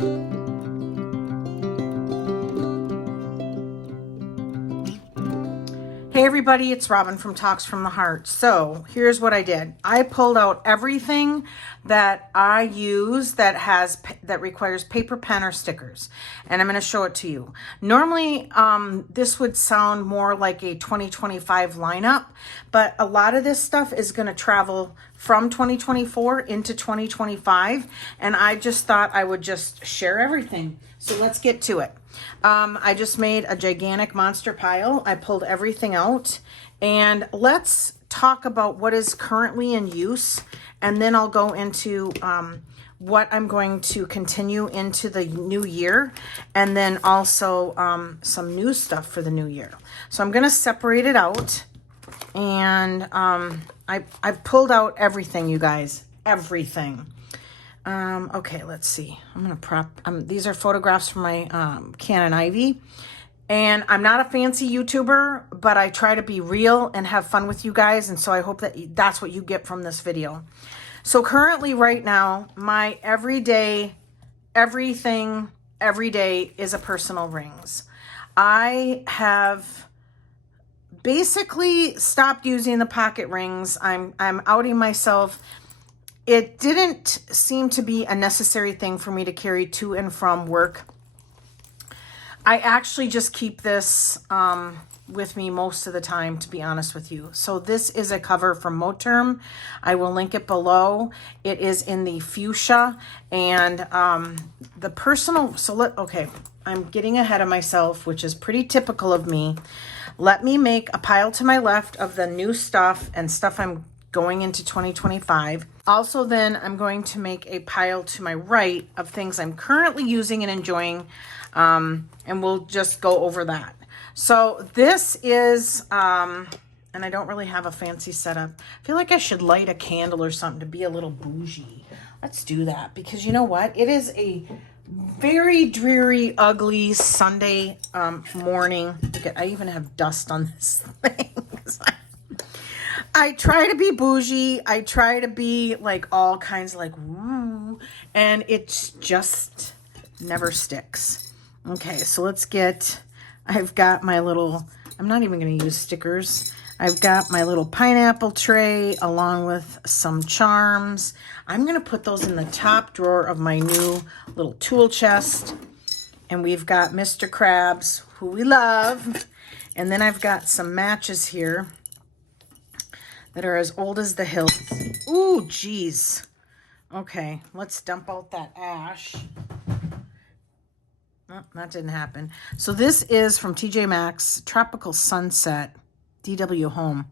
Hey everybody, it's Robin from Talks from the Heart. So here's what I did. I pulled out everything that I use that requires paper, pen, or stickers, and I'm going to show it to you. Normally, this would sound more like a 2025 lineup, but a lot of this stuff is going to travel from 2024 into 2025, and I just thought I would just share everything. So let's get to it. I just made a gigantic monster pile. I pulled everything out, and let's talk about what is currently in use, and then I'll go into what I'm going to continue into the new year, and then also some new stuff for the new year. So I'm going to separate it out, and I've pulled out everything, you guys, everything. Okay, let's see. I'm going to prop, these are photographs from my, Canon Ivy, and I'm not a fancy YouTuber, but I try to be real and have fun with you guys. And so I hope that that's what you get from this video. So currently right now, my everyday, everything, every day is a personal rings. I have basically stopped using the pocket rings. I'm outing myself. It didn't seem to be a necessary thing for me to carry to and from work. I actually just keep this with me most of the time, to be honest with you. So this is a cover from Moterm. I will link it below. It is in the fuchsia, and the personal, okay, I'm getting ahead of myself, which is pretty typical of me. Let me make a pile to my left of the new stuff and stuff I'm going into 2025. Also, then I'm going to make a pile to my right of things I'm currently using and enjoying, and we'll just go over that. So this is, and I don't really have a fancy setup. I feel like I should light a candle or something to be a little bougie. Let's do that, because you know what? It is a very dreary, ugly Sunday morning. Look at, I even have dust on this thing. I try to be bougie. I try to be like all kinds of like, woo, and it just never sticks. Okay, so let's get, I've got my little, I'm not even going to use stickers. I've got my little pineapple tray along with some charms. I'm going to put those in the top drawer of my new little tool chest. And we've got Mr. Krabs, who we love. And then I've got some matches here that are as old as the hills. Ooh, geez. Okay, let's dump out that ash. Oh, that didn't happen. So this is from TJ Maxx, Tropical Sunset, DW Home.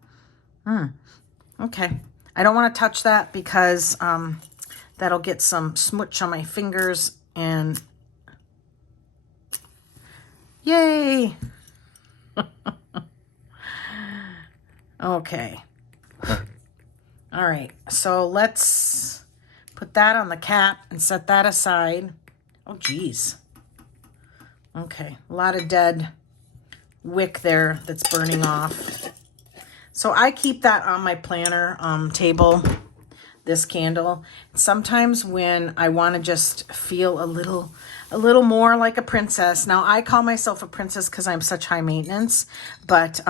Okay. I don't want to touch that because that'll get some smooch on my fingers, and yay. Okay. All right, so let's put that on the cap and set that aside. Oh, geez. Okay, a lot of dead wick there that's burning off. So I keep that on my planner table, this candle. Sometimes when I want to just feel a little more like a princess. Now, I call myself a princess because I'm such high maintenance, but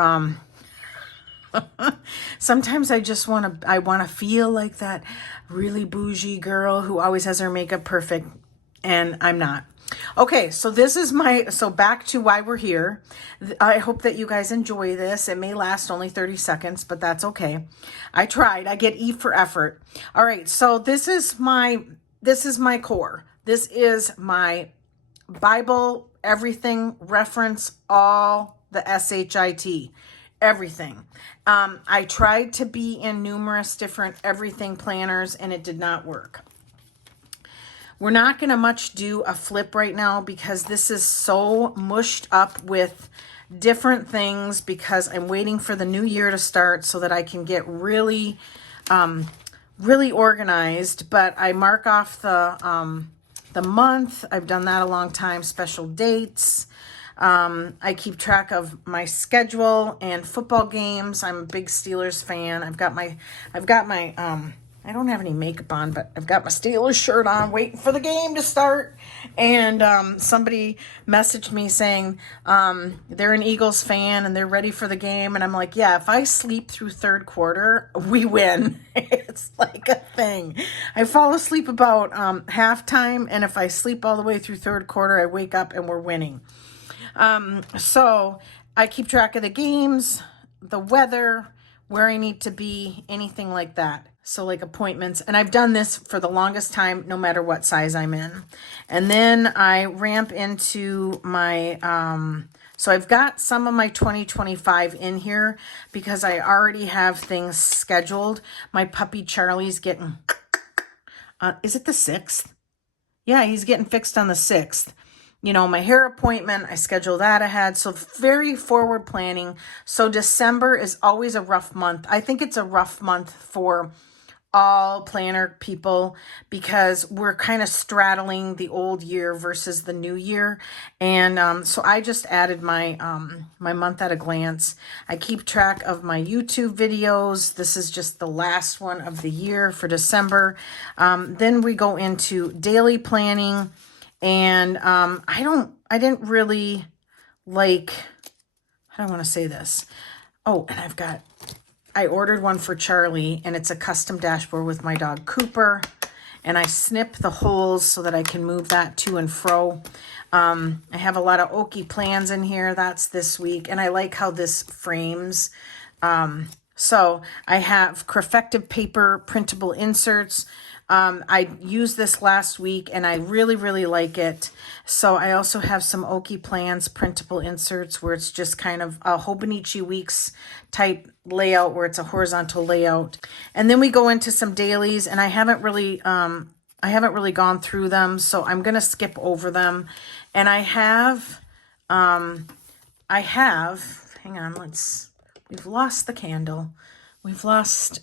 sometimes I just want to feel like that really bougie girl who always has her makeup perfect, and I'm not. Okay, so this is so back to why we're here. I hope that you guys enjoy this. It may last only 30 seconds, but that's okay. I tried. I get E for effort. All right, so this is my core. This is my Bible, everything, reference, all the SHIT. Everything. I tried to be in numerous different everything planners, and it did not work. We're not going to much do a flip right now because this is so mushed up with different things, because I'm waiting for the new year to start so that I can get really, really organized. But I mark off the month. I've done that a long time. Special dates. I keep track of my schedule and football games. I'm a big Steelers fan. I I don't have any makeup on, but I've got my Steelers shirt on, waiting for the game to start. And somebody messaged me saying they're an Eagles fan and they're ready for the game. And I'm like, yeah, if I sleep through third quarter, we win. It's like a thing. I fall asleep about halftime, and if I sleep all the way through third quarter, I wake up and we're winning. So I keep track of the games, the weather, where I need to be, anything like that. So like appointments. And I've done this for the longest time, no matter what size I'm in. And then I ramp into my, so I've got some of my 2025 in here because I already have things scheduled. My puppy Charlie's getting, is it the 6th? Yeah, he's getting fixed on the 6th. You know, my hair appointment, I schedule that ahead. So very forward planning. So December is always a rough month. I think it's a rough month for all planner people because we're kind of straddling the old year versus the new year. And so I just added my my month at a glance. I keep track of my YouTube videos. This is just the last one of the year for December. Then we go into daily planning. And I didn't really like, how do I want to say this? Oh, and I ordered one for Charlie, and it's a custom dashboard with my dog Cooper. And I snip the holes so that I can move that to and fro. I have a lot of Okie plans in here. That's this week. And I like how this frames. So I have Crefective paper printable inserts. I used this last week and I really, really like it. So I also have some Okie Plans printable inserts where it's just kind of a Hobonichi Weeks type layout where it's a horizontal layout. And then we go into some dailies, and I haven't really gone through them, so I'm going to skip over them. And I have, hang on, we've lost the candle.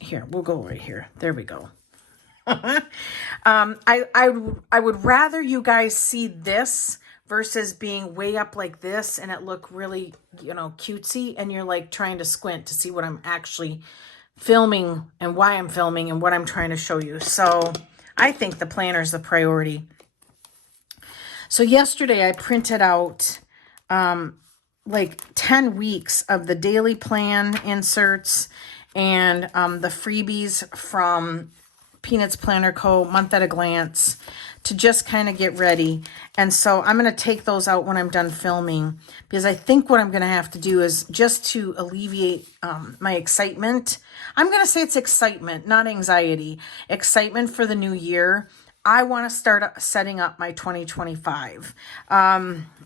Here, we'll go right here. There we go. I would rather you guys see this versus being way up like this and it look really, cutesy, and you're like trying to squint to see what I'm actually filming and why I'm filming and what I'm trying to show you. So I think the planner is the priority. So yesterday I printed out like 10 weeks of the daily plan inserts and the freebies from Peanuts Planner Co. Month at a Glance to just kind of get ready. And so I'm going to take those out when I'm done filming, because I think what I'm going to have to do is just to alleviate my excitement. I'm going to say it's excitement, not anxiety. Excitement for the new year. I want to start setting up my 2025.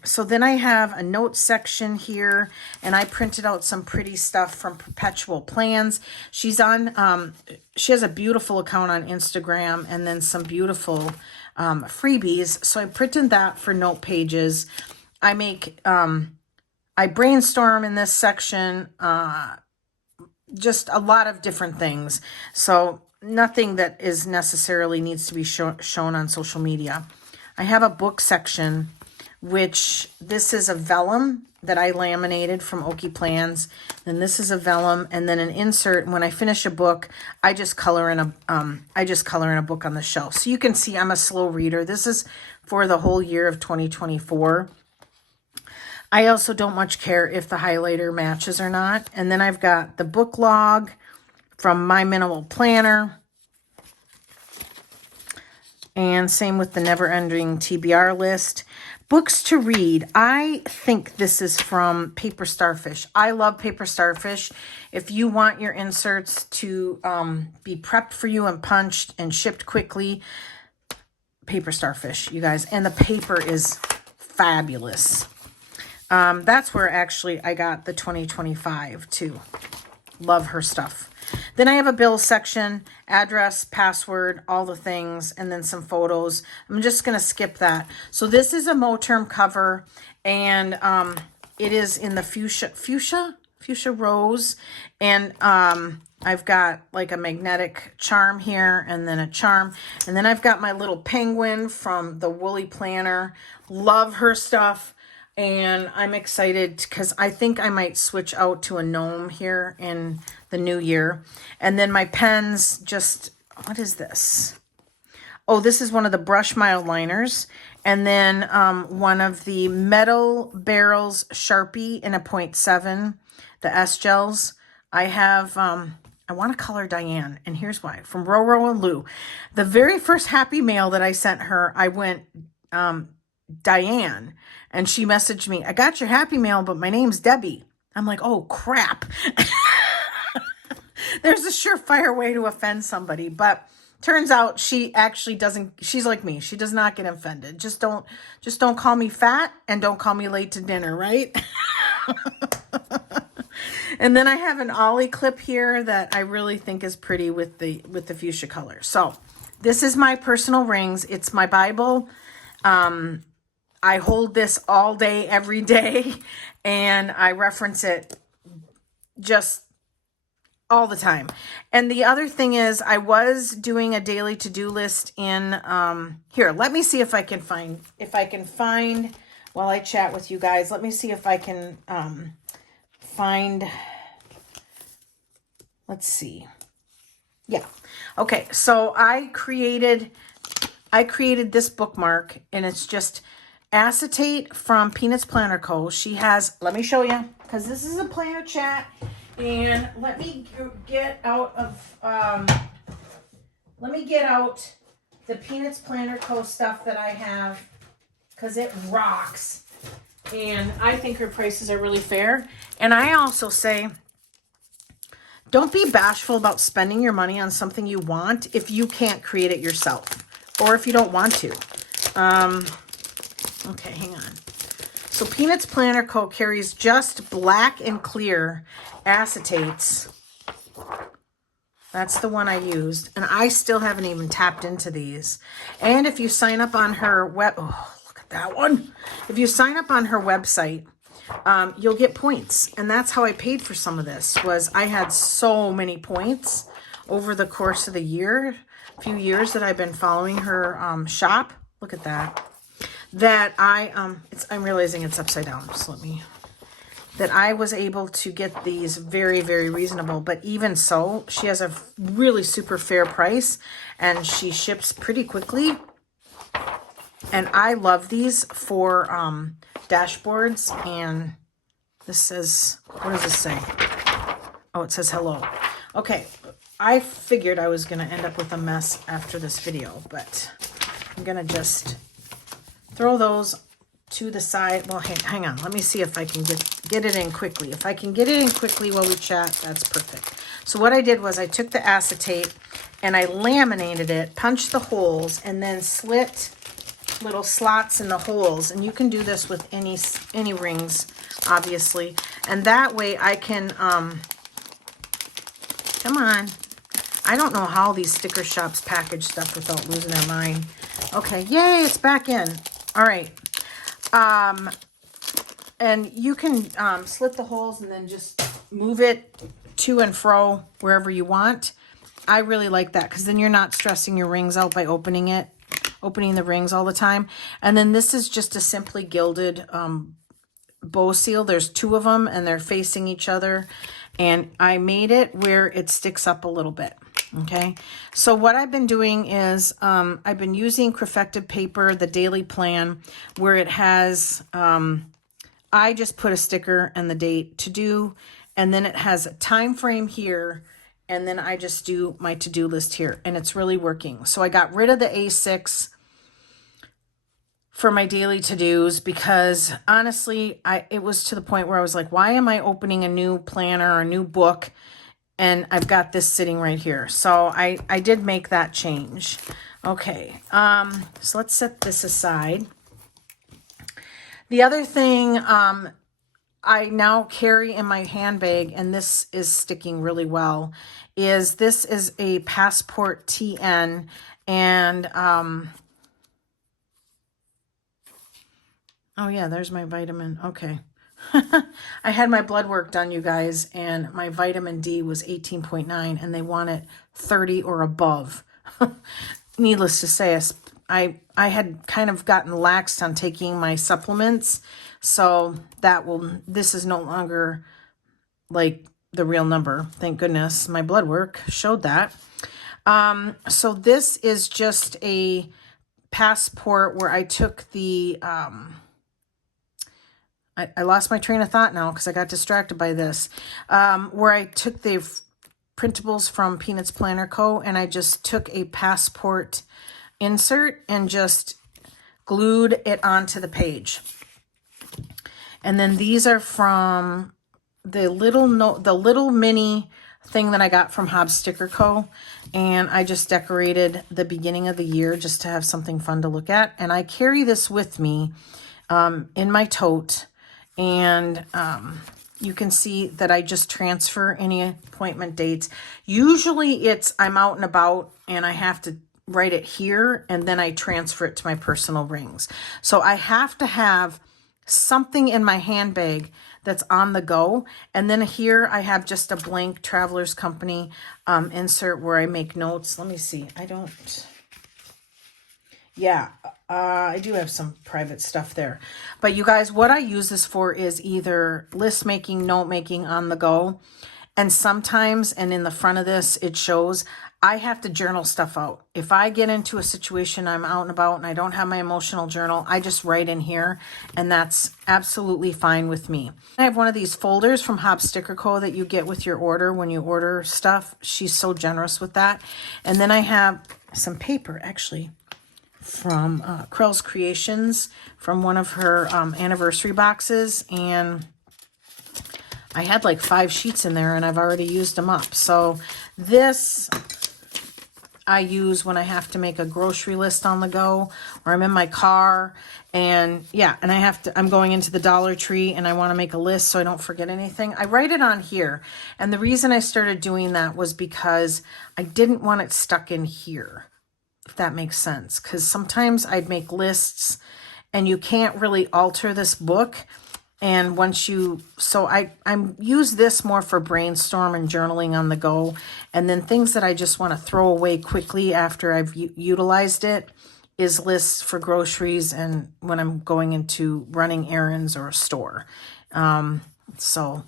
So then I have a notes section here, and I printed out some pretty stuff from Perpetual Plans. She has a beautiful account on Instagram, and then some beautiful freebies. So I printed that for note pages. I brainstorm in this section, just a lot of different things. So nothing that is necessarily needs to be shown on social media. I have a book section, which this is a vellum that I laminated from Okie Plans. Then this is a vellum, and then an insert. When I finish a book, I just color in a book on the shelf. So you can see I'm a slow reader. This is for the whole year of 2024. I also don't much care if the highlighter matches or not. And then I've got the book log from My Minimal Planner. And same with the Never Ending TBR list. Books to read. I think this is from Paper Starfish. I love Paper Starfish. If you want your inserts to be prepped for you and punched and shipped quickly, Paper Starfish, you guys. And the paper is fabulous. That's where actually I got the 2025 too. Love her stuff. Then I have a bill section, address, password, all the things, and then some photos. I'm just going to skip that. So this is a Moterm cover, and it is in the fuchsia rose. And I've got like a magnetic charm here, and then a charm. And then I've got my little penguin from the Woolly Planner. Love her stuff. And I'm excited because I think I might switch out to a gnome here in the new year. And then my pens, just what is this? Oh, this is one of the Brush Mild liners. And then one of the Metal Barrels Sharpie in a 0.7, the S gels. I have, I want to color Diane, and here's why. From Roro and Lou. The very first Happy Mail that I sent her, I went, Diane, and she messaged me, I got your Happy Mail, but my name's Debbie. I'm like, oh, crap. There's a surefire way to offend somebody, but turns out she actually doesn't. She's like me. She does not get offended. Just don't call me fat and don't call me late to dinner, right? And then I have an Ollie clip here that I really think is pretty with the fuchsia color. So this is my personal rings. It's my Bible. I hold this all day, every day, and I reference it just all the time. And the other thing is I was doing a daily to-do list in, here, let me see if I can find, while I chat with you guys, let me see if I can, find, let's see. Yeah. Okay. So I created this bookmark, and it's just acetate from Peanuts Planner Co. She has, let me show you, because this is a planner chat. And let me get out the Peanuts Planner Co. stuff that I have, because it rocks. And I think her prices are really fair. And I also say, don't be bashful about spending your money on something you want if you can't create it yourself, or if you don't want to. Okay, hang on. So Peanuts Planner Co. carries just black and clear acetates. That's the one I used. And I still haven't even tapped into these. And if you sign up on her oh, look at that one. If you sign up on her website, you'll get points. And that's how I paid for some of this, was I had so many points over the course of the few years that I've been following her shop. Look at that. That I'm realizing it's upside down. So that I was able to get these very, very reasonable. But even so, she has a really super fair price, and she ships pretty quickly. And I love these for dashboards. And this says, what does this say? Oh, it says hello. Okay, I figured I was going to end up with a mess after this video, but I'm going to just throw those to the side. Well, hang on. Let me see if I can get it in quickly. If I can get it in quickly while we chat, that's perfect. So what I did was I took the acetate and I laminated it, punched the holes, and then slit little slots in the holes. And you can do this with any rings, obviously. And that way I can, come on. I don't know how these sticker shops package stuff without losing their mind. Okay, yay, it's back in. All right. And you can slit the holes and then just move it to and fro wherever you want. I really like that, because then you're not stressing your rings out by opening the rings all the time. And then this is just a simply gilded bow seal. There's two of them and they're facing each other. And I made it where it sticks up a little bit. Okay, so what I've been doing is I've been using Crafected paper, the daily plan, where it has, I just put a sticker and the date to do, and then it has a time frame here, and then I just do my to-do list here, and it's really working. So I got rid of the A6 for my daily to-dos, because honestly, it was to the point where I was like, why am I opening a new planner or a new book? And I've got this sitting right here. So I did make that change. Okay, so let's set this aside. The other thing I now carry in my handbag, and this is sticking really well, is this is a Passport TN. And, oh yeah, there's my vitamin. Okay. I had my blood work done, you guys, and my vitamin D was 18.9, and they want it 30 or above. Needless to say, I had kind of gotten laxed on taking my supplements, so this is no longer like the real number. Thank goodness my blood work showed that. So this is just a passport where I took the, I lost my train of thought now because I got distracted by this, where I took the printables from Peanuts Planner Co. and I just took a passport insert and just glued it onto the page. And then these are from the little mini thing that I got from Hobbs Sticker Co. And I just decorated the beginning of the year just to have something fun to look at. And I carry this with me in my tote. And you can see that I just transfer any appointment dates. Usually it's I'm out and about and I have to write it here and then I transfer it to my personal rings. So I have to have something in my handbag that's on the go. And then here I have just a blank Traveler's Company insert where I make notes. Let me see. I do have some private stuff there. But you guys, what I use this for is either list making, note making on the go. And sometimes, and in the front of this, it shows I have to journal stuff out. If I get into a situation, I'm out and about and I don't have my emotional journal, I just write in here and that's absolutely fine with me. I have one of these folders from Hobbs Sticker Co. that you get with your order when you order stuff. She's so generous with that. And then I have some paper actually from Krels Creations from one of her anniversary boxes. And I had like 5 sheets in there and I've already used them up. So this I use when I have to make a grocery list on the go or I'm in my car and I'm going into the Dollar Tree and I want to make a list so I don't forget anything. I write it on here. And the reason I started doing that was because I didn't want it stuck in here, if that makes sense. Because sometimes I'd make lists and you can't really alter this book. And I use this more for brainstorm and journaling on the go. And then things that I just want to throw away quickly after I've utilized it is lists for groceries and when I'm going into running errands or a store. So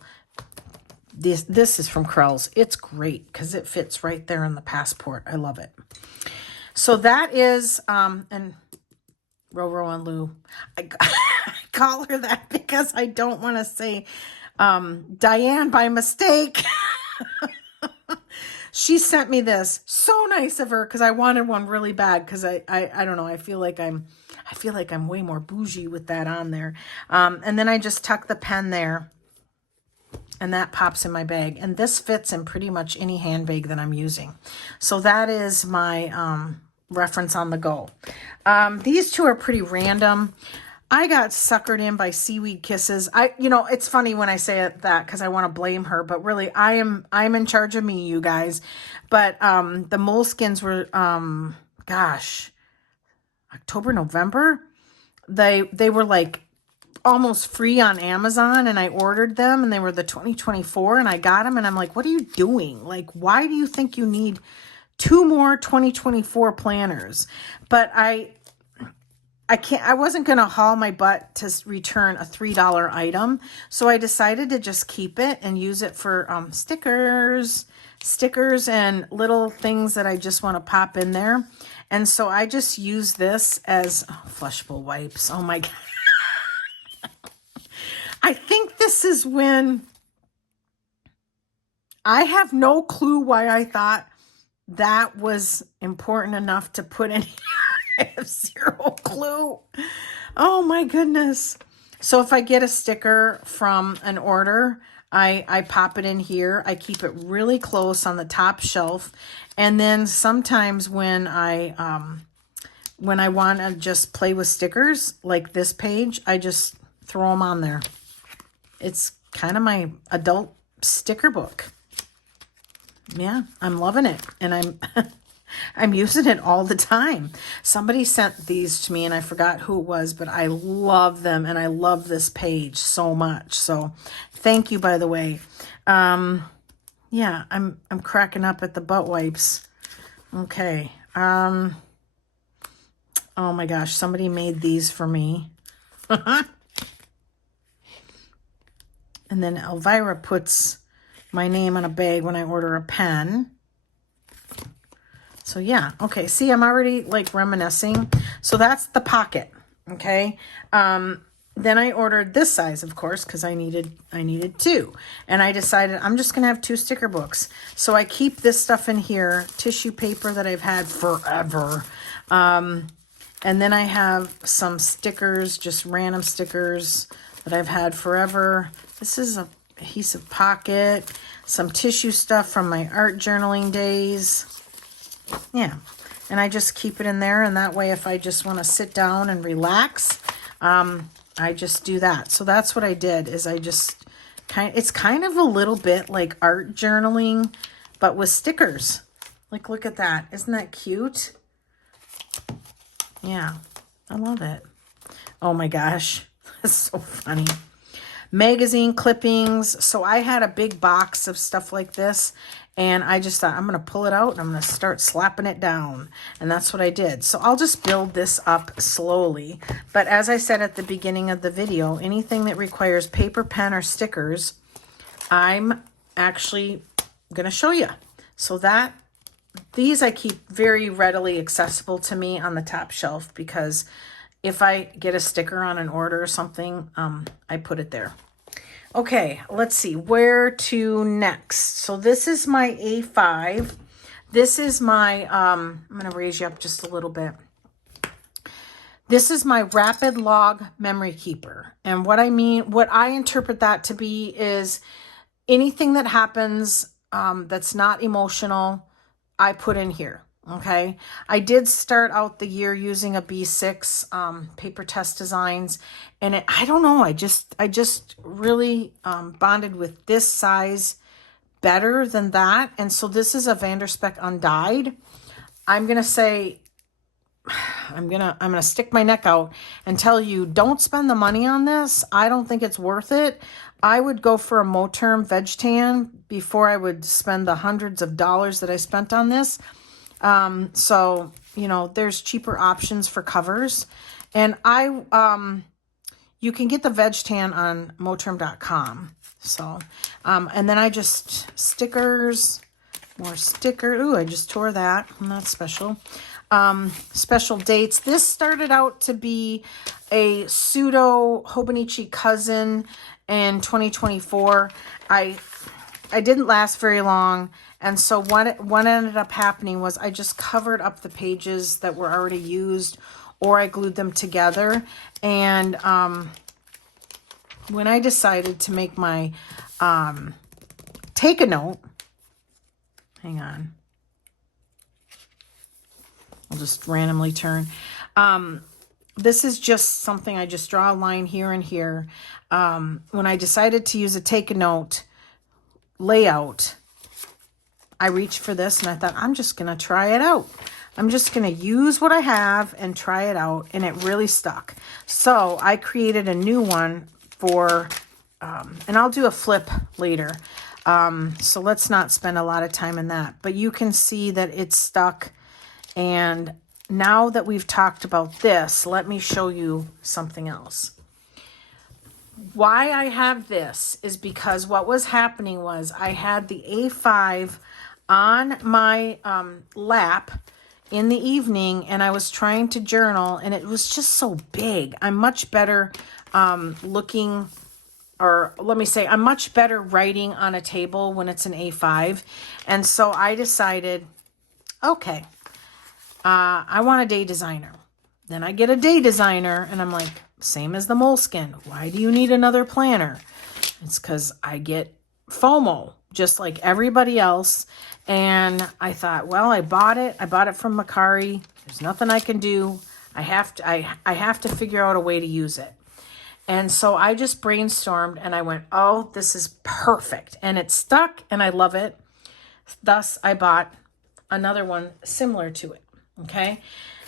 this is from Krels. It's great because it fits right there in the passport. I love it. So that is, and Roro and Lou. I call her that because I don't want to say Diane by mistake. She sent me this. So nice of her because I wanted one really bad because I don't know. I feel like I'm way more bougie with that on there. And then I just tuck the pen there and that pops in my bag. And this fits in pretty much any handbag that I'm using. So that is my reference on the go. These two are pretty random. I got suckered in by Seaweed Kisses. It's funny when I say that because I want to blame her, but really I'm in charge of me, you guys. But the moleskins were October, November. They were like almost free on Amazon and I ordered them and they were the 2024 and I got them and I'm like, what are you doing? Like, why do you think you need 2 more 2024 planners? But I wasn't going to haul my butt to return a $3 item. So I decided to just keep it and use it for stickers and little things that I just want to pop in there. And so I just use this as flushable wipes. Oh my God. I think this is when I have no clue why I thought that was important enough to put in here. I have zero clue. Oh my goodness. So if I get a sticker from an order, I pop it in here. I keep it really close on the top shelf. And then sometimes when I want to just play with stickers, like this page, I just throw them on there. It's kind of my adult sticker book. Yeah, I'm loving it. And I'm using it all the time. Somebody sent these to me and I forgot who it was, but I love them and I love this page so much. So thank you, by the way. Yeah, I'm cracking up at the butt wipes. Okay. Oh my gosh, somebody made these for me. And then Elvira puts my name on a bag when I order a pen. So yeah, okay, see, I'm already like reminiscing. So that's the pocket, okay? Then I ordered this size, of course, because I needed two. And I decided I'm just going to have 2 sticker books. So I keep this stuff in here, tissue paper that I've had forever. And then I have some stickers, just random stickers that I've had forever. This is a adhesive pocket, some tissue stuff from my art journaling days. Yeah, and I just keep it in there, and that way if I just want to sit down and relax, I just do that. So that's what I did, is I just it's kind of a little bit like art journaling, but with stickers. Like, look at that. Isn't that cute? Yeah, I love it. Oh my gosh, that's so funny. Magazine clippings. So I had a big box of stuff like this, and I just thought I'm going to pull it out and I'm going to start slapping it down. And that's what I did. So I'll just build this up slowly. But as I said at the beginning of the video, anything that requires paper, pen, or stickers, I'm actually going to show you. So these I keep very readily accessible to me on the top shelf, because if I get a sticker on an order or something, I put it there. Okay, let's see, where to next? So this is my A5. This is my, I'm going to raise you up just a little bit. This is my rapid log memory keeper. And what I interpret that to be is anything that happens that's not emotional, I put in here. Okay, I did start out the year using a B6 paper test designs, and I don't know, I just really bonded with this size better than that. And so this is a Vanderspeck undyed. I'm gonna say, I'm gonna stick my neck out and tell you, don't spend the money on this. I don't think it's worth it. I would go for a Moterm Veg Tan before I would spend the hundreds of dollars that I spent on this. So, you know, there's cheaper options for covers, and you can get the Veg Tan on moterm.com. So, and then I just stickers, more sticker. Ooh, I just tore that. Not special. Special dates. This started out to be a pseudo Hobonichi cousin in 2024. I didn't last very long. And so what ended up happening was I just covered up the pages that were already used, or I glued them together. And when I decided to make my take a note, hang on, I'll just randomly turn. This is just something I just draw a line here and here. When I decided to use a take a note layout, I reached for this and I thought, I'm just going to try it out. I'm just going to use what I have and try it out. And it really stuck. So I created a new one for, and I'll do a flip later. So let's not spend a lot of time in that. But you can see that it's stuck. And now that we've talked about this, let me show you something else. Why I have this is because what was happening was I had the A5 on my lap in the evening, and I was trying to journal, and it was just so big. I'm much better looking, or let me say, I'm much better writing on a table when it's an A5. And so I decided, okay, I want a day designer. Then I get a day designer, and I'm like, same as the Moleskine. Why do you need another planner? It's because I get FOMO, just like everybody else. And I thought, well, I bought it. I bought it from Macari. There's nothing I can do. I have to figure out a way to use it. And so I just brainstormed, and I went, oh, this is perfect. And it stuck, and I love it. Thus, I bought another one similar to it, okay,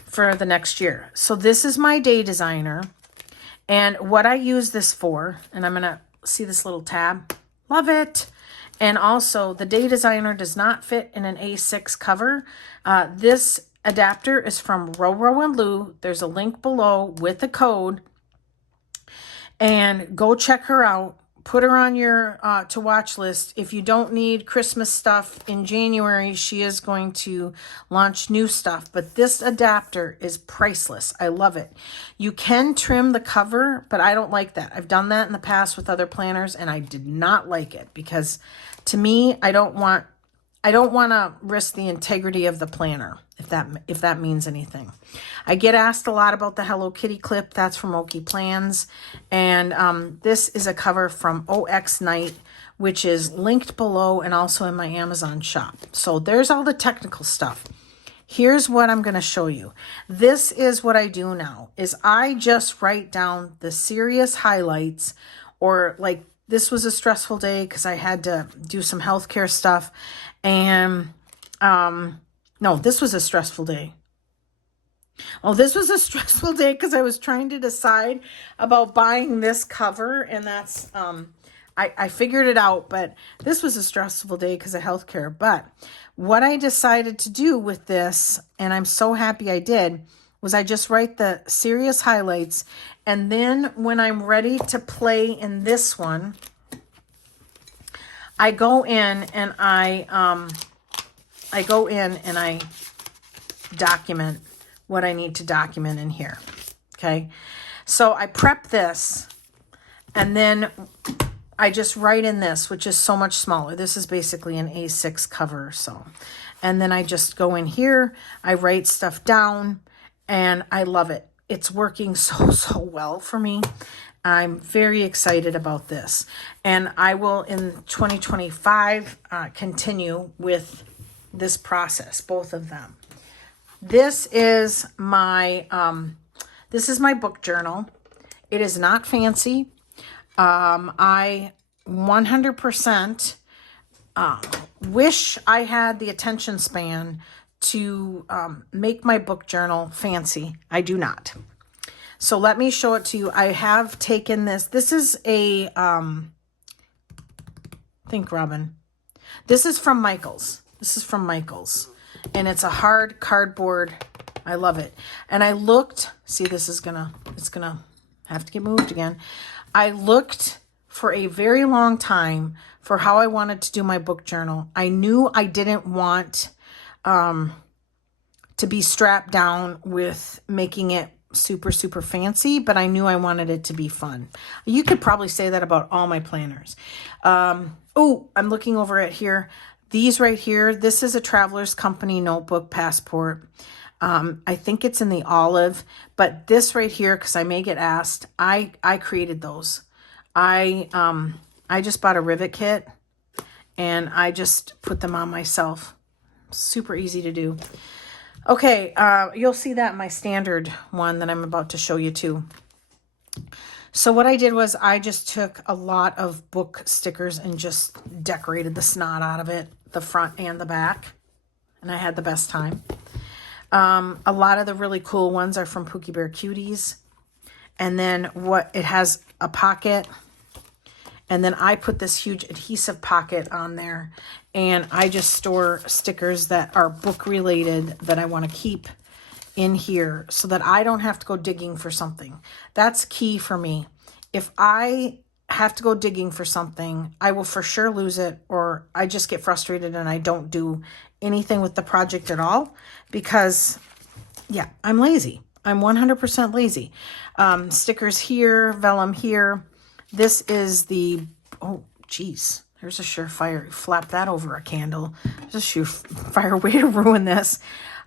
for the next year. So this is my day designer. And what I use this for, and I'm going to see this little tab. Love it. And also, the day designer does not fit in an A6 cover. This adapter is from Roro and Lou. There's a link below with the code. And go check her out. put her on your to watch list. If you don't need Christmas stuff in January, she is going to launch new stuff. But this adapter is priceless. I love it. You can trim the cover, but I don't like that. I've done that in the past with other planners, and I did not like it because to me, I don't want to risk the integrity of the planner, if that means anything. I get asked a lot about the Hello Kitty clip. That's from Okie Plans. And this is a cover from OX Night, which is linked below and also in my Amazon shop. So there's all the technical stuff. Here's what I'm going to show you. This is what I do now, is I just write down the serious highlights, or like this was a stressful day because I had to do some healthcare stuff. And no, this was a stressful day. Oh, this was a stressful day because I was trying to decide about buying this cover, and that's I figured it out, but this was a stressful day because of healthcare. But what I decided to do with this, and I'm so happy I did, was I just write the serious highlights, and then when I'm ready to play in this one, I go in and I document what I need to document in here. Okay. So I prep this, and then I just write in this, which is so much smaller. This is basically an A6 cover. So, and then I just go in here, I write stuff down, and I love it. It's working so well for me. I'm very excited about this, and I will in 2025 continue with this process, both of them. This is my book journal. It is not fancy. I 100% wish I had the attention span to make my book journal fancy. I do not. So let me show it to you. I have taken this. This is a, think Robin. This is from Michaels. And it's a hard cardboard. I love it. And I looked, see, it's gonna have to get moved again. I looked for a very long time for how I wanted to do my book journal. I knew I didn't want to be strapped down with making it super fancy, but I knew I wanted it to be fun. You could probably say that about all my planners. Oh, I'm looking over at here. These right here, this is a Traveler's Company notebook passport. I think it's in the olive, but this right here, because I may get asked, I created those. I just bought a rivet kit, and I just put them on myself. Super easy to do. Okay, you'll see that in my standard one that I'm about to show you too. So what I did was I just took a lot of book stickers and just decorated the snot out of it, the front and the back, and I had the best time. A lot of the really cool ones are from Pookie Bear Cuties, and then it has a pocket, and then I put this huge adhesive pocket on there, and I just store stickers that are book related that I want to keep in here so that I don't have to go digging for something. That's key for me. If I have to go digging for something, I will for sure lose it, or I just get frustrated and I don't do anything with the project at all because, yeah, I'm lazy. I'm 100% lazy. Stickers here, vellum here. This is the, oh, geez. There's a surefire, flap that over a candle. There's a surefire way to ruin this.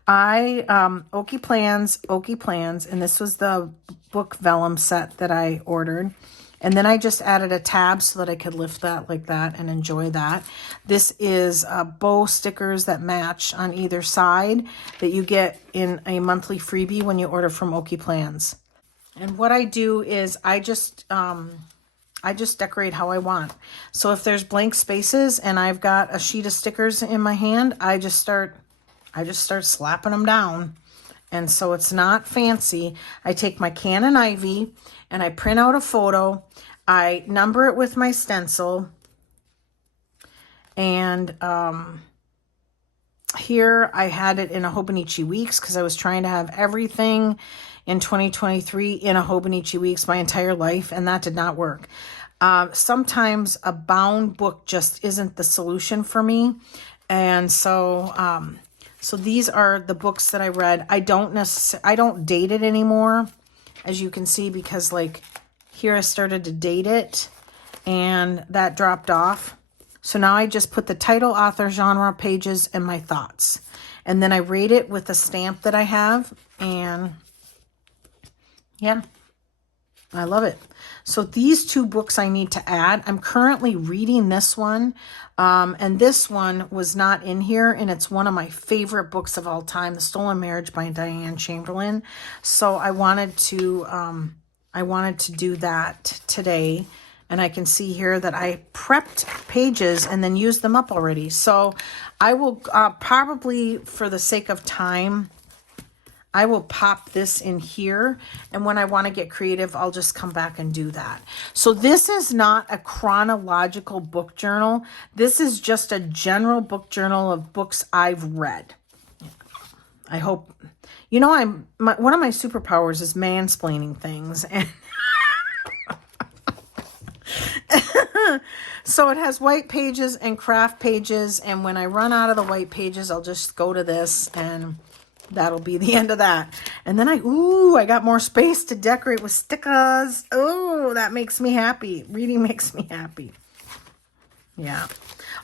Okie Plans, and this was the book vellum set that I ordered. And then I just added a tab so that I could lift that like that and enjoy that. This is bow stickers that match on either side that you get in a monthly freebie when you order from Okie Plans. And what I do is I just decorate how I want. So if there's blank spaces and I've got a sheet of stickers in my hand, I just start slapping them down. And so it's not fancy. I take my Canon Ivy and I print out a photo. I number it with my stencil. And here I had it in a Hobonichi Weeks because I was trying to have everything in 2023 in a Hobonichi Weeks my entire life, and that did not work. Sometimes a bound book just isn't the solution for me. And so, so these are the books that I read. I don't date it anymore, as you can see, because like here I started to date it and that dropped off. So now I just put the title, author, genre, pages, and my thoughts. And then I rate it with a stamp that I have. And yeah, I love it. So these two books I need to add. I'm currently reading this one. And this one was not in here. And it's one of my favorite books of all time, The Stolen Marriage by Diane Chamberlain. So I wanted to do that today. And I can see here that I prepped pages and then used them up already. So I will probably, for the sake of time, I will pop this in here, and when I want to get creative, I'll just come back and do that. So this is not a chronological book journal. This is just a general book journal of books I've read. I hope, you know, one of my superpowers is mansplaining things. And so it has white pages and craft pages, and when I run out of the white pages, I'll just go to this, and that'll be the end of that. And then I got more space to decorate with stickers. Oh, that makes me happy. Reading makes me happy. Yeah.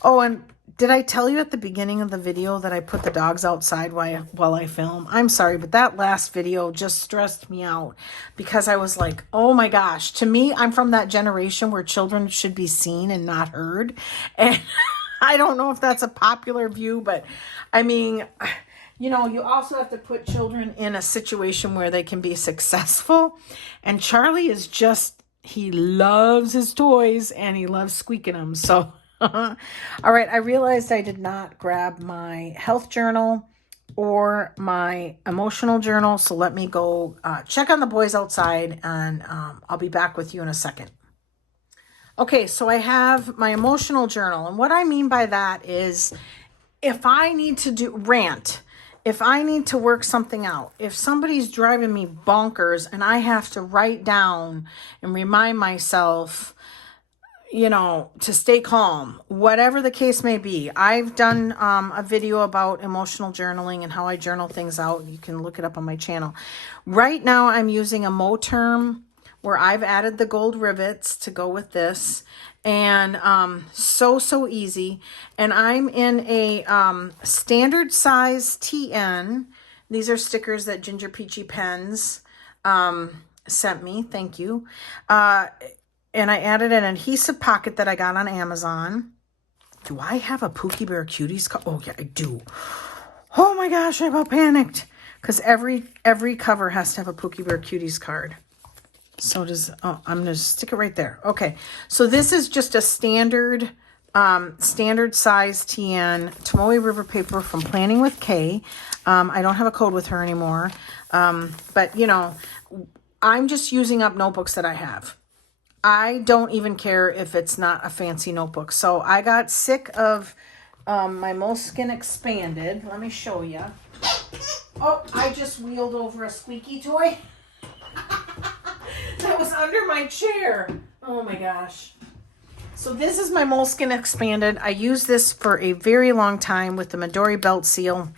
Oh, and did I tell you at the beginning of the video that I put the dogs outside while I film? I'm sorry, but that last video just stressed me out because I was like, oh my gosh. To me, I'm from that generation where children should be seen and not heard. And I don't know if that's a popular view, but I mean, you know, you also have to put children in a situation where they can be successful. And Charlie is just, he loves his toys and he loves squeaking them. So, all right, I realized I did not grab my health journal or my emotional journal. So let me go check on the boys outside, and I'll be back with you in a second. Okay, so I have my emotional journal. And what I mean by that is if I need to rant, if I need to work something out, if somebody's driving me bonkers and I have to write down and remind myself, you know, to stay calm, whatever the case may be. I've done a video about emotional journaling and how I journal things out. You can look it up on my channel. Right now I'm using a Moterm where I've added the gold rivets to go with this. And so easy. And I'm in a standard size TN. These are stickers that Ginger Peachy Pens sent me. Thank you. And I added an adhesive pocket that I got on Amazon. Do I have a Pookie Bear Cuties? Oh, yeah, I do. Oh my gosh, I about panicked. Because every cover has to have a Pookie Bear Cuties card. So does, I'm going to stick it right there. Okay, so this is just a standard size TN Tomoe River paper from Planning with Kay. I don't have a code with her anymore. But, you know, I'm just using up notebooks that I have. I don't even care if it's not a fancy notebook. So I got sick of my Moleskine Expanded. Let me show you. Oh, I just wheeled over a squeaky toy. That was under my chair. Oh my gosh. So this is my Moleskine Expanded. I used this for a very long time with the Midori belt seal.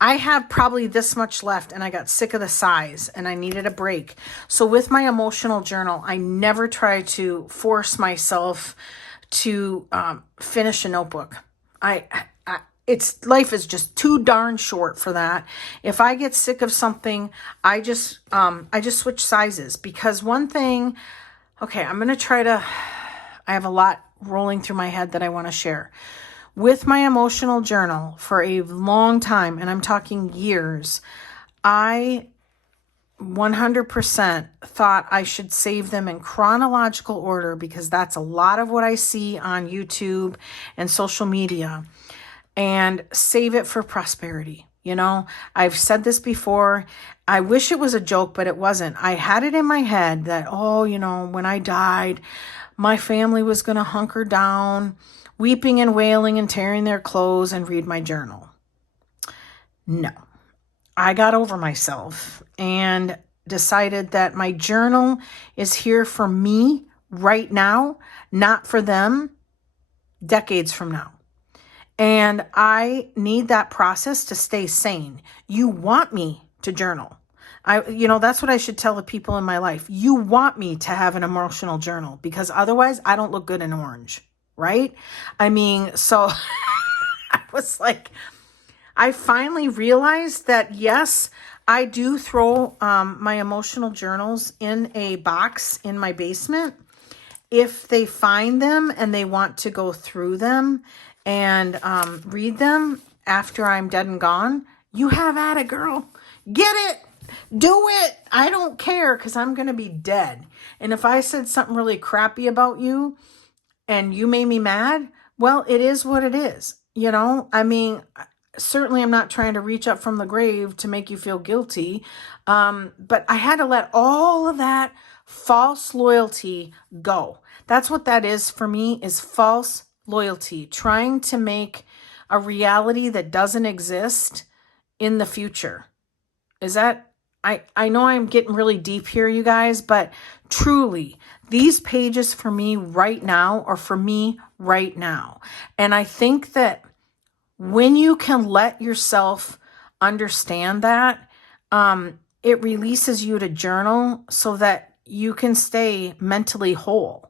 I have probably this much left, and I got sick of the size and I needed a break. So with my emotional journal, I never try to force myself to finish a notebook. Life is just too darn short for that. If I get sick of something, I just switch sizes, because one thing, okay, I have a lot rolling through my head that I want to share. With my emotional journal for a long time, and I'm talking years, I 100% thought I should save them in chronological order, because that's a lot of what I see on YouTube and social media, and save it for prosperity. You know, I've said this before. I wish it was a joke, but it wasn't. I had it in my head that, oh, you know, when I died, my family was going to hunker down, weeping and wailing and tearing their clothes, and read my journal. No, I got over myself and decided that my journal is here for me right now, not for them decades from now. And I need that process to stay sane. You want me to journal. That's what I should tell the people in my life. You want me to have an emotional journal because otherwise I don't look good in orange, right? I mean, so I was like, I finally realized that yes, I do throw my emotional journals in a box in my basement. If they find them and they want to go through them and read them after I'm dead and gone, you have at it, girl. Get it. Do it. I don't care because I'm going to be dead. And if I said something really crappy about you and you made me mad, well, it is what it is. I mean, certainly I'm not trying to reach up from the grave to make you feel guilty. But I had to let all of that false loyalty go. That's what that is for me, is false loyalty, trying to make a reality that doesn't exist in the future. Is that, I know I'm getting really deep here, you guys, but truly, these pages for me right now are for me right now. And I think that when you can let yourself understand that, it releases you to journal so that you can stay mentally whole.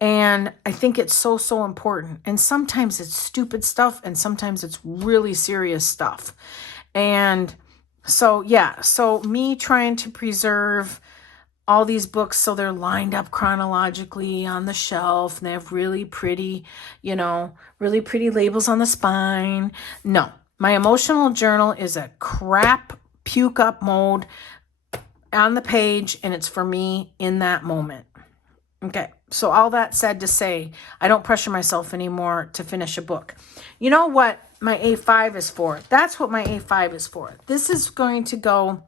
And I think it's so, so important. And sometimes it's stupid stuff and sometimes it's really serious stuff. And so, yeah, so me trying to preserve all these books so they're lined up chronologically on the shelf and they have really pretty, really pretty labels on the spine. No, my emotional journal is a crap puke up mode on the page, and it's for me in that moment. Okay, so all that said to say, I don't pressure myself anymore to finish a book. You know what my A5 is for? That's what my A5 is for. This is going to go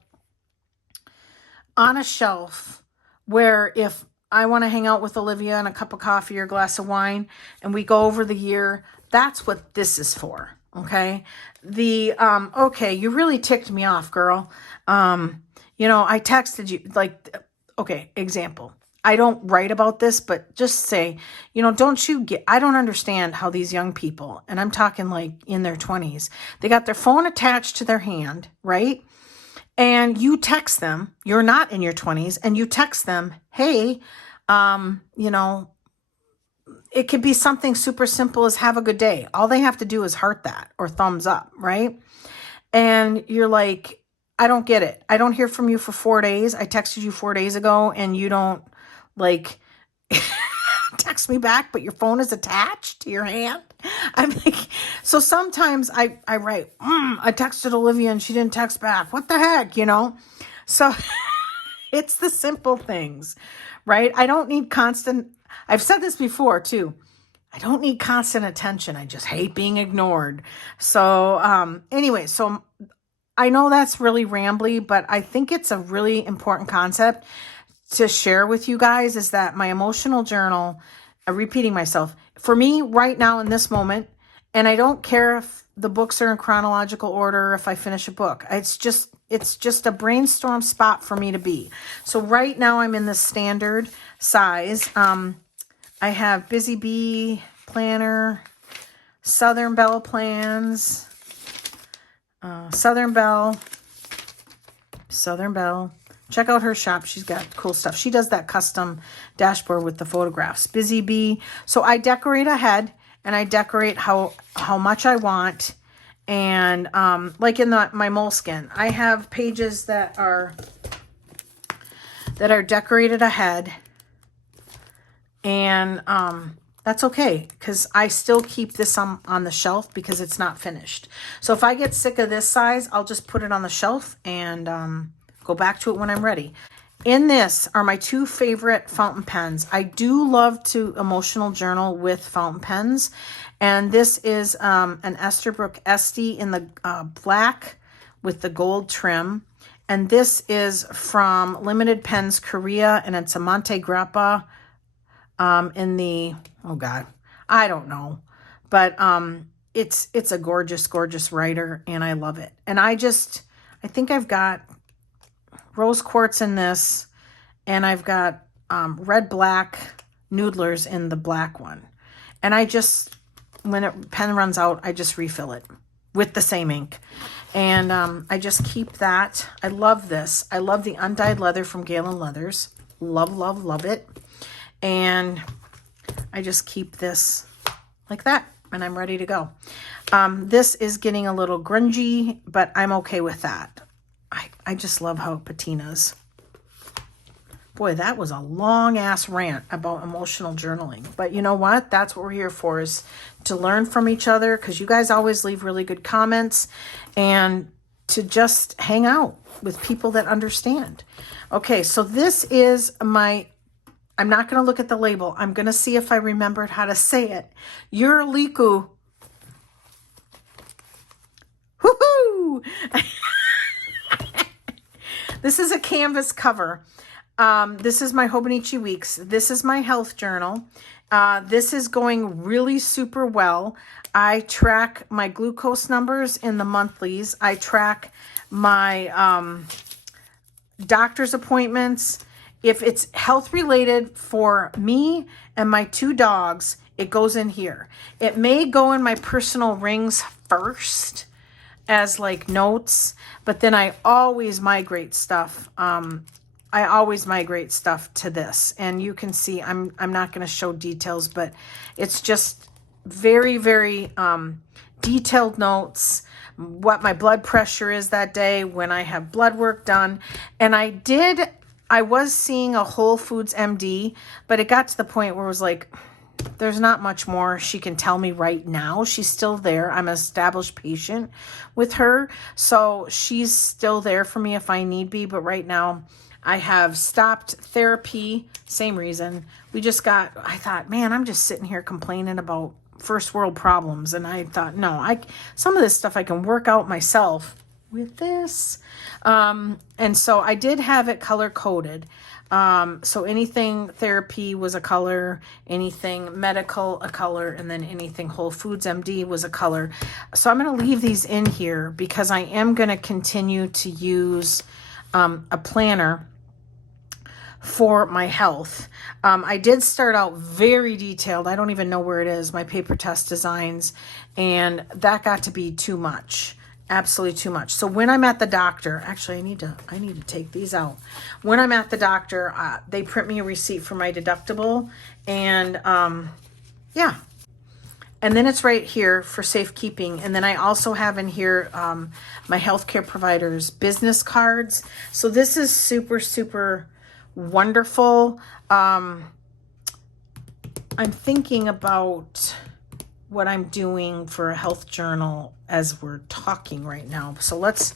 on a shelf where if I want to hang out with Olivia and a cup of coffee or a glass of wine and we go over the year, that's what this is for. Okay. Okay, you really ticked me off, girl. I texted you okay, example. I don't write about this, but just say, I don't understand how these young people, and I'm talking like in their 20s, they got their phone attached to their hand, right? And you text them, you're not in your 20s, and you text them, hey, it could be something super simple as have a good day. All they have to do is heart that or thumbs up, right? And you're like, I don't get it. I don't hear from you for 4 days. I texted you 4 days ago and you don't text me back, but your phone is attached to your hand. I'm like, so sometimes I write, I texted Olivia and she didn't text back. What the heck, So it's the simple things, right? I don't need I've said this before too. I don't need constant attention. I just hate being ignored. So anyway, so I know that's really rambly, but I think it's a really important concept to share with you guys, is that my emotional journal, repeating myself, for me right now in this moment, and I don't care if the books are in chronological order, if I finish a book, it's just a brainstorm spot for me to be. So right now I'm in the standard size. I have Busy Bee planner, Southern Belle plans, Southern Belle. Check out her shop. She's got cool stuff. She does that custom dashboard with the photographs. Busy Bee. So I decorate ahead and I decorate how much I want. And like in my moleskin, I have pages that are decorated ahead. And that's okay, because I still keep this on the shelf because it's not finished. So if I get sick of this size, I'll just put it on the shelf and go back to it when I'm ready. In this are my two favorite fountain pens. I do love to emotional journal with fountain pens. And this is an Esterbrook Esty in the black with the gold trim. And this is from Limited Pens Korea, and it's a Monte Grappa in the, oh God, I don't know. But it's a gorgeous, gorgeous writer, and I love it. And I think I've got rose quartz in this, and I've got red black noodlers in the black one. And I just, when it pen runs out, I just refill it with the same ink. And I just keep that. I love this. I love the undyed leather from Galen Leathers. Love, love, love it. And I just keep this like that, and I'm ready to go. This is getting a little grungy, but I'm okay with that. I just love how it patinas. Boy, that was a long-ass rant about emotional journaling. But you know what? That's what we're here for, is to learn from each other, because you guys always leave really good comments, and to just hang out with people that understand. Okay, so this is my... I'm not going to look at the label. I'm going to see if I remembered how to say it. Euraliku. Woohoo! This is a canvas cover. This is my Hobonichi Weeks. This is my health journal. This is going really super well. I track my glucose numbers in the monthlies. I track my doctor's appointments. If it's health related for me and my 2 dogs, it goes in here. It may go in my personal rings first as like notes, but then I always migrate stuff. I always migrate stuff to this, and you can see I'm not going to show details, but it's just very, very detailed notes, what my blood pressure is that day, when I have blood work done. And I was seeing a Whole Foods MD, but it got to the point where it was like, there's not much more she can tell me right now. She's still there. I'm an established patient with her, so she's still there for me if I need be. But right now, I have stopped therapy. Same reason. I thought, man, I'm just sitting here complaining about first world problems. And I thought, no, some of this stuff I can work out myself with this. And so I did have it color coded. So anything therapy was a color, anything medical, a color, and then anything Whole Foods MD was a color. So I'm going to leave these in here because I am going to continue to use a planner for my health. I did start out very detailed. I don't even know where it is, my paper test designs, and that got to be too much. Absolutely too much. So when I'm at the doctor, actually I need to take these out. When I'm at the doctor, they print me a receipt for my deductible, and yeah. And then it's right here for safekeeping. And then I also have in here my healthcare provider's business cards. So this is super, super wonderful. I'm thinking about what I'm doing for a health journal as we're talking right now. So that's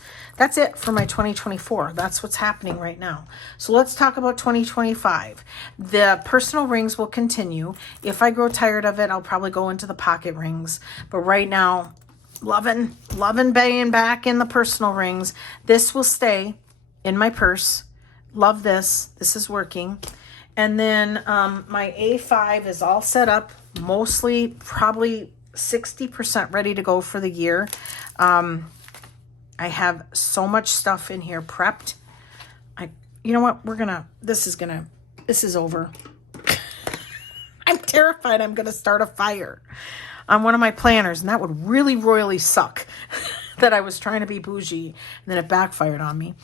it for my 2024. That's what's happening right now. So let's talk about 2025. The personal rings will continue. If I grow tired of it, I'll probably go into the pocket rings. But right now, loving being back in the personal rings. This will stay in my purse. Love this. This is working. And then my A5 is all set up, mostly probably 60% ready to go for the year. I have so much stuff in here prepped. You know what? This is over. I'm terrified I'm going to start a fire on one of my planners, and that would really royally suck that I was trying to be bougie and then it backfired on me.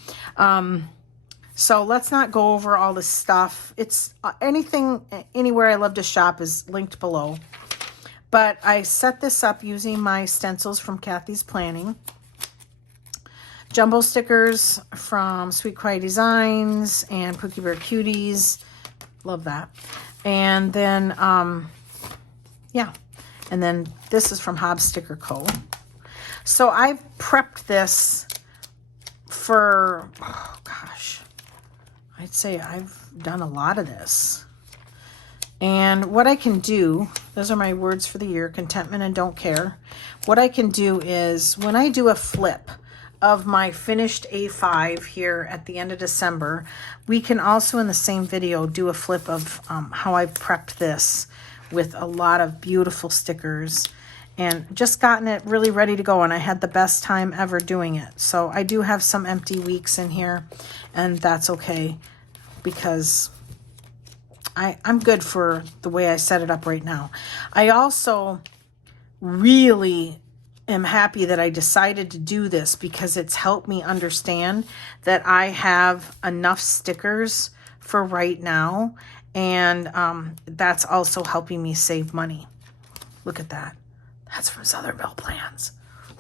So let's not go over all this stuff. It's anywhere I love to shop is linked below. But I set this up using my stencils from Kathie's Planning. Jumbo stickers from Sweet Cry Designs and Pookie Bear Cuties. Love that. And then, yeah. And then this is from Hobbs Sticker Co. So I've prepped this for, oh gosh, I'd say I've done a lot of this. And what I can do, those are my words for the year, contentment and don't care. What I can do is when I do a flip of my finished A5 here at the end of December, we can also in the same video do a flip of how I've prepped this with a lot of beautiful stickers and just gotten it really ready to go. And I had the best time ever doing it. So I do have some empty weeks in here, and that's okay because I'm good for the way I set it up right now. I also really am happy that I decided to do this because it's helped me understand that I have enough stickers for right now. And that's also helping me save money. Look at that. That's from Southern Belle Plans.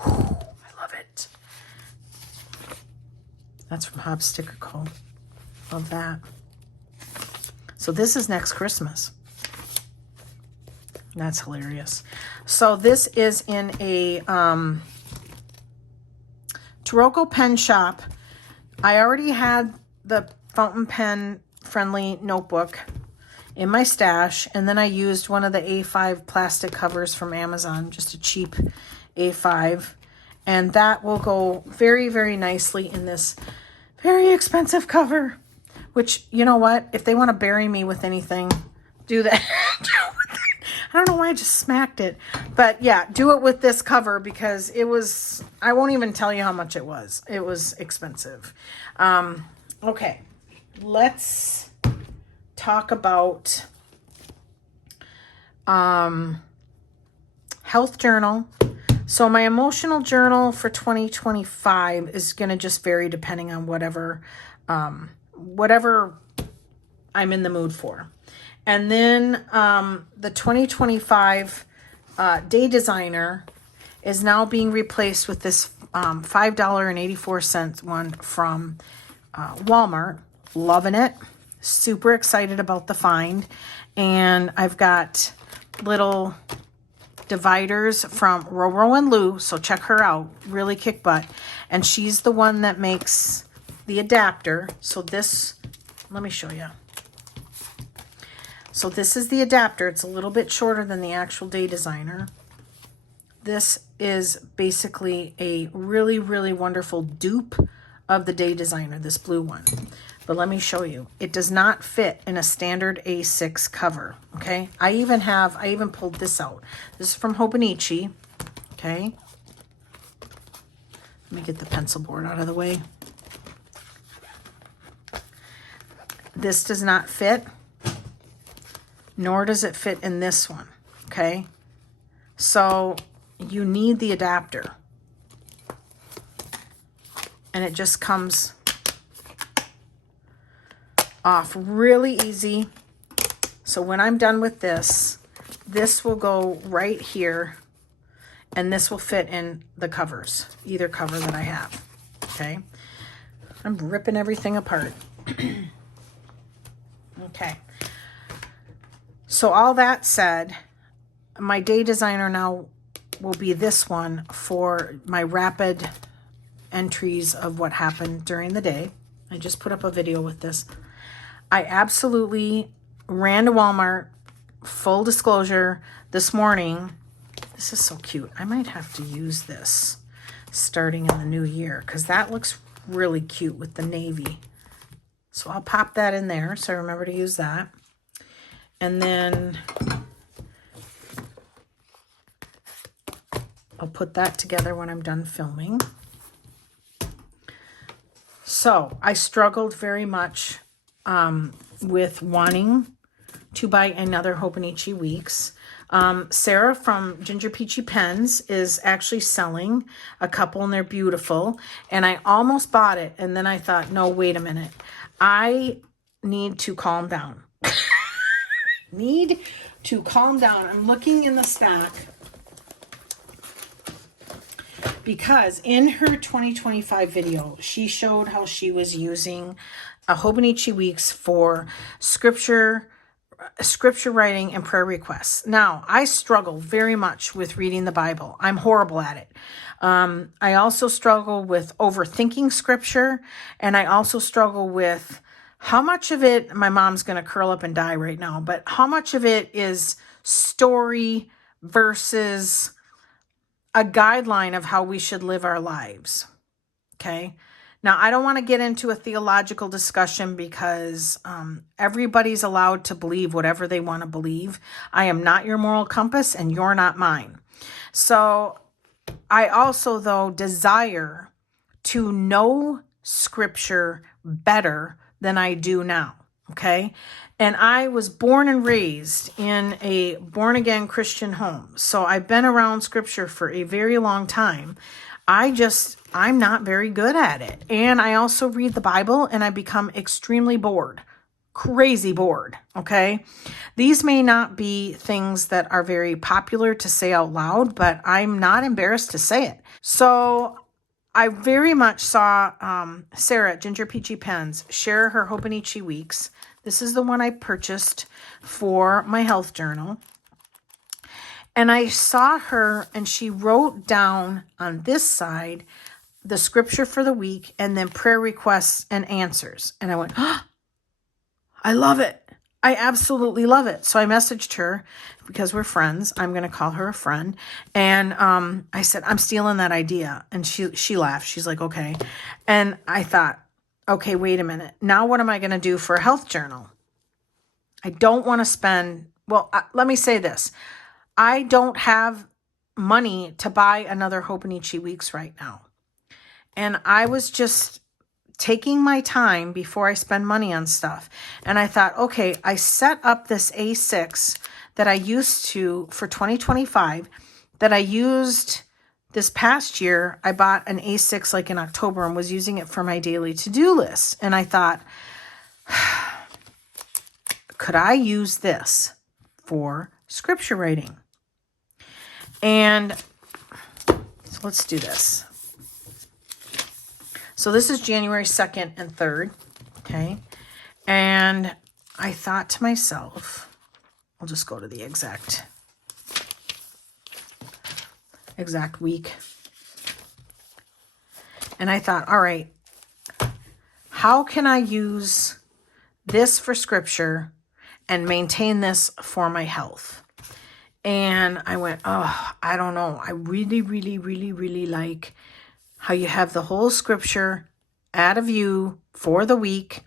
Whew, I love it. That's from Hobbs Sticker Co. Love that. So this is next Christmas. That's hilarious. So this is in a Taroko pen shop. I already had the fountain pen friendly notebook in my stash, and then I used one of the A5 plastic covers from Amazon, just a cheap A5, and that will go very, very nicely in this very expensive cover, which, you know what, if they want to bury me with anything, do that. I don't know why I just smacked it, but yeah, do it with this cover because it was, I won't even tell you how much it was. It was expensive. Okay, let's talk about health journal. So my emotional journal for 2025 is going to just vary depending on whatever I'm in the mood for. And then the 2025 Day Designer is now being replaced with this $5.84 one from Walmart. Loving it. Super excited about the find. And I've got little dividers from Roro and Lou, so check her out. Really kick butt. And she's the one that makes the adapter. So this, let me show you. So this is the adapter. It's a little bit shorter than the actual Day Designer. This is basically a really, really wonderful dupe of the Day Designer, this blue one. But let me show you. It does not fit in a standard A6 cover, okay? I even pulled this out. This is from Hobonichi, okay? Let me get the pencil board out of the way. This does not fit, nor does it fit in this one, okay? So you need the adapter. And it just comes off really easy. So when I'm done with this, this will go right here, and this will fit in the covers, either cover that I have, okay? I'm ripping everything apart. Okay. So all that said, my Day Designer now will be this one for my rapid entries of what happened during the day. I just put up a video with this. I absolutely ran to Walmart, full disclosure, this morning. This is so cute. I might have to use this starting in the new year because that looks really cute with the navy. So I'll pop that in there so I remember to use that. And then I'll put that together when I'm done filming. So I struggled very much with wanting to buy another Hobonichi Weeks. Sarah from Ginger Peachy Pens is actually selling a couple, and they're beautiful. And I almost bought it, and then I thought, no, wait a minute. I need to calm down. Need to calm down. I'm looking in the stack because in her 2025 video, she showed how she was using a Hobonichi Weeks for scripture writing and prayer requests. Now, I struggle very much with reading the Bible. I'm horrible at it. I also struggle with overthinking scripture, and I also struggle with how much of it, my mom's going to curl up and die right now, but how much of it is story versus a guideline of how we should live our lives. Okay. Now, I don't want to get into a theological discussion because everybody's allowed to believe whatever they want to believe. I am not your moral compass, and you're not mine. So I also, though, desire to know scripture better than I do now. Okay. And I was born and raised in a born-again Christian home. So I've been around scripture for a very long time. I'm not very good at it. And I also read the Bible and I become extremely bored. Crazy bored. Okay. These may not be things that are very popular to say out loud, but I'm not embarrassed to say it. So I very much saw Sarah at Ginger Peachy Pens share her Hobonichi Weeks. This is the one I purchased for my health journal. And I saw her and she wrote down on this side the scripture for the week and then prayer requests and answers. And I went, oh, I love it. I absolutely love it. So I messaged her because we're friends. I'm going to call her a friend. And I said, I'm stealing that idea. And she laughed. She's like, okay. And I thought, okay, wait a minute. Now what am I going to do for a health journal? I don't want to spend, let me say this. I don't have money to buy another Hobonichi Weeks right now. And I was just taking my time before I spend money on stuff. And I thought, okay, I set up this A6 that I used to for 2025 that I used this past year. I bought an A6 like in October and was using it for my daily to-do list. And I thought, could I use this for scripture writing? And so let's do this. So this is January 2nd and 3rd, okay? And I thought to myself, I'll just go to the exact week. And I thought, all right, how can I use this for scripture and maintain this for my health? And I went, oh, I don't know. I really, really, really, really like how you have the whole scripture out of you for the week.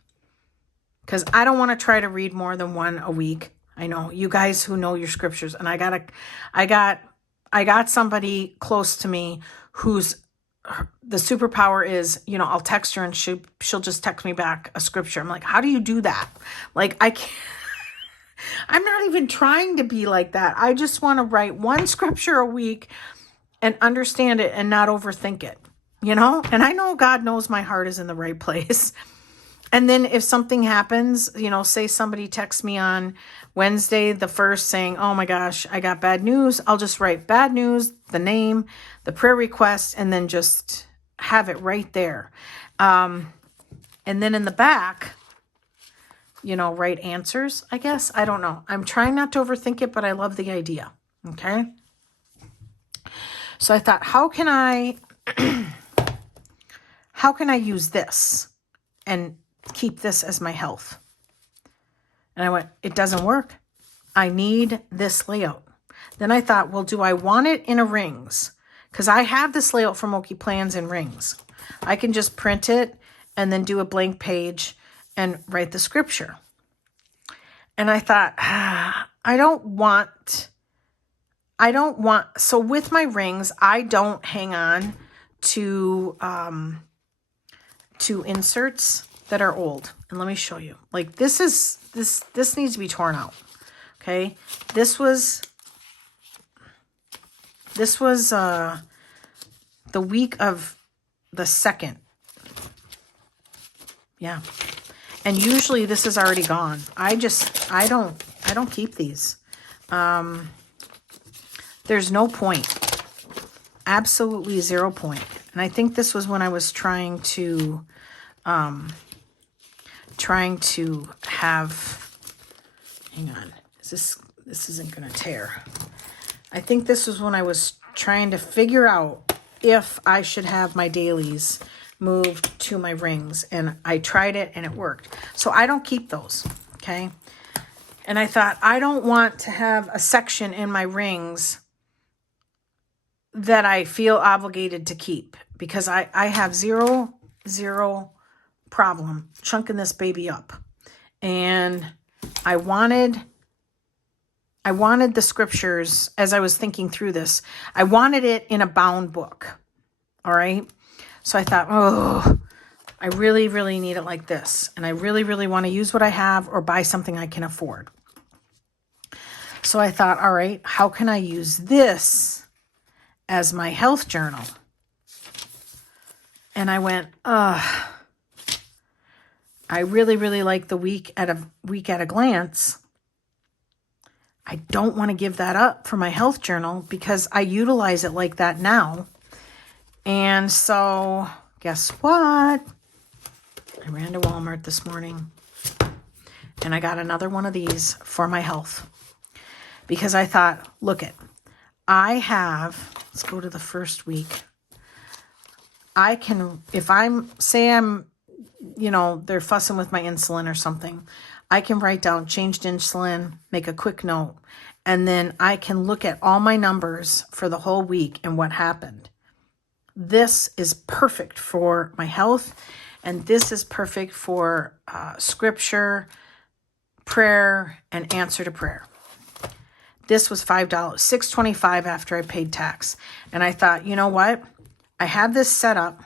Because I don't want to try to read more than one a week. I know you guys who know your scriptures. And I got somebody close to me who's the superpower is, I'll text her and she'll just text me back a scripture. I'm like, how do you do that? Like, I can't. I'm not even trying to be like that. I just want to write one scripture a week and understand it and not overthink it, And I know God knows my heart is in the right place. And then if something happens, say somebody texts me on Wednesday the 1st saying, oh my gosh, I got bad news. I'll just write bad news, the name, the prayer request, and then just have it right there. And then in the back, write answers, I guess. I don't know. I'm trying not to overthink it, but I love the idea. Okay. So I thought, how can I use this and keep this as my health? And I went, it doesn't work. I need this layout. Then I thought, well, do I want it in a rings? Because I have this layout from Okie Plans in rings. I can just print it and then do a blank page and write the scripture. And I thought, I don't want, so with my rings, I don't hang on to inserts that are old. And let me show you. Like this needs to be torn out. Okay. This was the week of the 2nd. Yeah. And usually this is already gone. I don't keep these. There's no point. Absolutely 0 point. And I think this was when I was trying to have, hang on, this isn't going to tear. I think this was when I was trying to figure out if I should have my dailies moved to my rings, and I tried it and it worked. So I don't keep those, okay? And I thought, I don't want to have a section in my rings that I feel obligated to keep, because I have zero problem chunking this baby up. And I wanted the scriptures, as I was thinking through this, I wanted it in a bound book. All right. So I thought, I really, really need it like this. And I really, really want to use what I have or buy something I can afford. So I thought, all right, how can I use this as my health journal? And I went, I really, really like the week at a glance. I don't want to give that up for my health journal because I utilize it like that now. And so guess what? I ran to Walmart this morning and I got another one of these for my health because I thought, look it, I have, let's go to the first week. I can, if I'm, you know, they're fussing with my insulin or something, I can write down changed insulin, make a quick note, and then I can look at all my numbers for the whole week and what happened. This is perfect for my health, and this is perfect for scripture, prayer, and answer to prayer. This was $5, $6.25 after I paid tax. And I thought, you know what? I have this set up.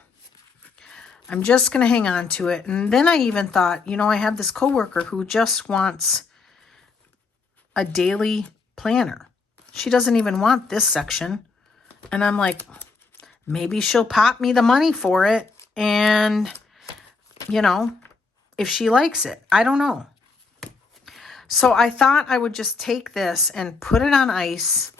I'm just going to hang on to it. And then I even thought, you know, I have this coworker who just wants a daily planner. She doesn't even want this section. And I'm like, maybe she'll pop me the money for it. And, you know, if she likes it, I don't know. So I thought I would just take this and put it on ice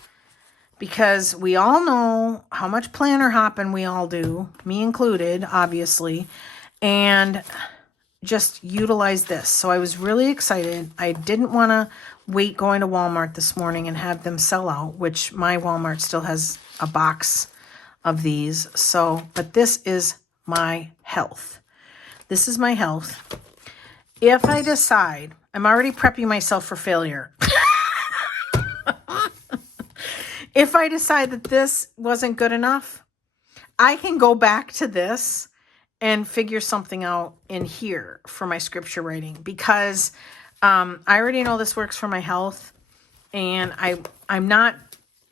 because we all know how much planner hopping we all do, me included, obviously, and just utilize this. So I was really excited. I didn't want to wait going to Walmart this morning and have them sell out, which my Walmart still has a box of these. So, but this is my health. This is my health. If I decide, I'm already prepping myself for failure. If I decide that this wasn't good enough, I can go back to this and figure something out in here for my scripture writing because I already know this works for my health and I'm not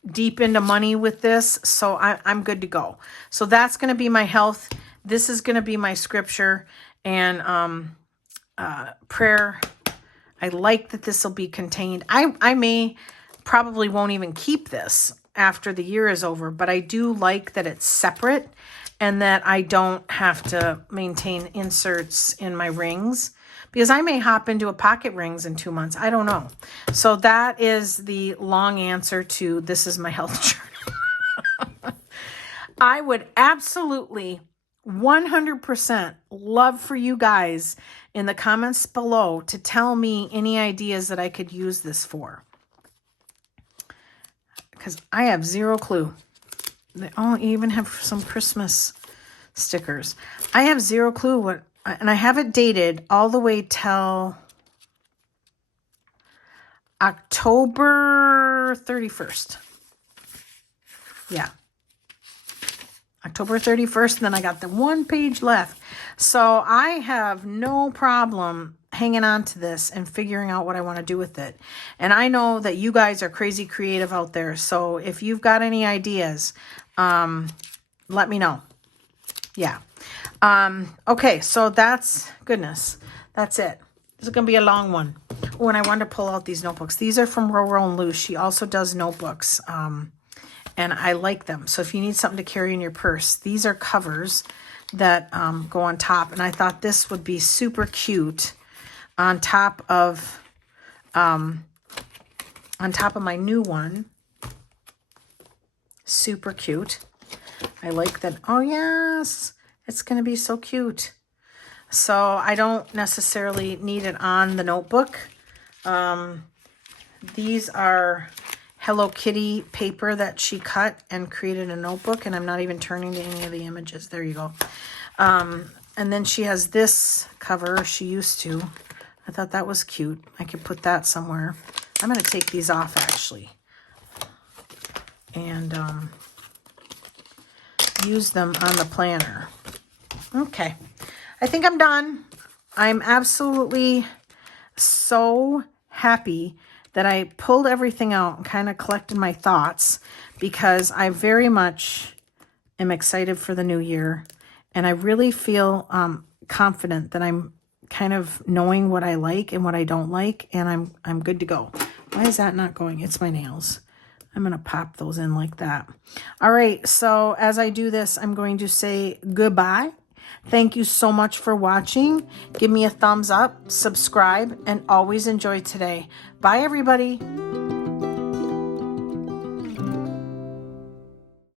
deep into money with this, so I'm good to go. So that's going to be my health. This is going to be my scripture and prayer. I like that this will be contained. I probably won't even keep this after the year is over, but I do like that it's separate and that I don't have to maintain inserts in my rings because I may hop into a pocket rings in 2 months. I don't know. So that is the long answer to this is my health journal. I would absolutely 100% love for you guys in the comments below to tell me any ideas that I could use this for. Because I have zero clue. They all even have some Christmas stickers. I have zero clue what, and I have it dated all the way till October 31st. Yeah. October 31st, and then I got the 1 page left. So I have no problem hanging on to this and figuring out what I want to do with it. And I know that you guys are crazy creative out there. So if you've got any ideas, let me know. Yeah. Okay, so that's, goodness, that's it. This is going to be a long one. Oh, and I wanted to pull out these notebooks. These are from Roll and Loose. She also does notebooks. And I like them. So if you need something to carry in your purse, these are covers that go on top. And I thought this would be super cute on top of my new one. Super cute. I like that. Oh yes, it's going to be so cute. So I don't necessarily need it on the notebook. These are Hello Kitty paper that she cut and created a notebook, and I'm not even turning to any of the images. There you go. And then she has this cover. She used to. I thought that was cute. I could put that somewhere. I'm going to take these off actually and use them on the planner. Okay. I think I'm done. I'm absolutely so happy that I pulled everything out and kind of collected my thoughts because I very much am excited for the new year. And I really feel confident that I'm kind of knowing what I like and what I don't like, and I'm good to go. Why is that not going? It's my nails. I'm going to pop those in like that. All right, so as I do this, I'm going to say goodbye. Thank you so much for watching. Give me a thumbs up, subscribe, and always enjoy today. Bye, everybody.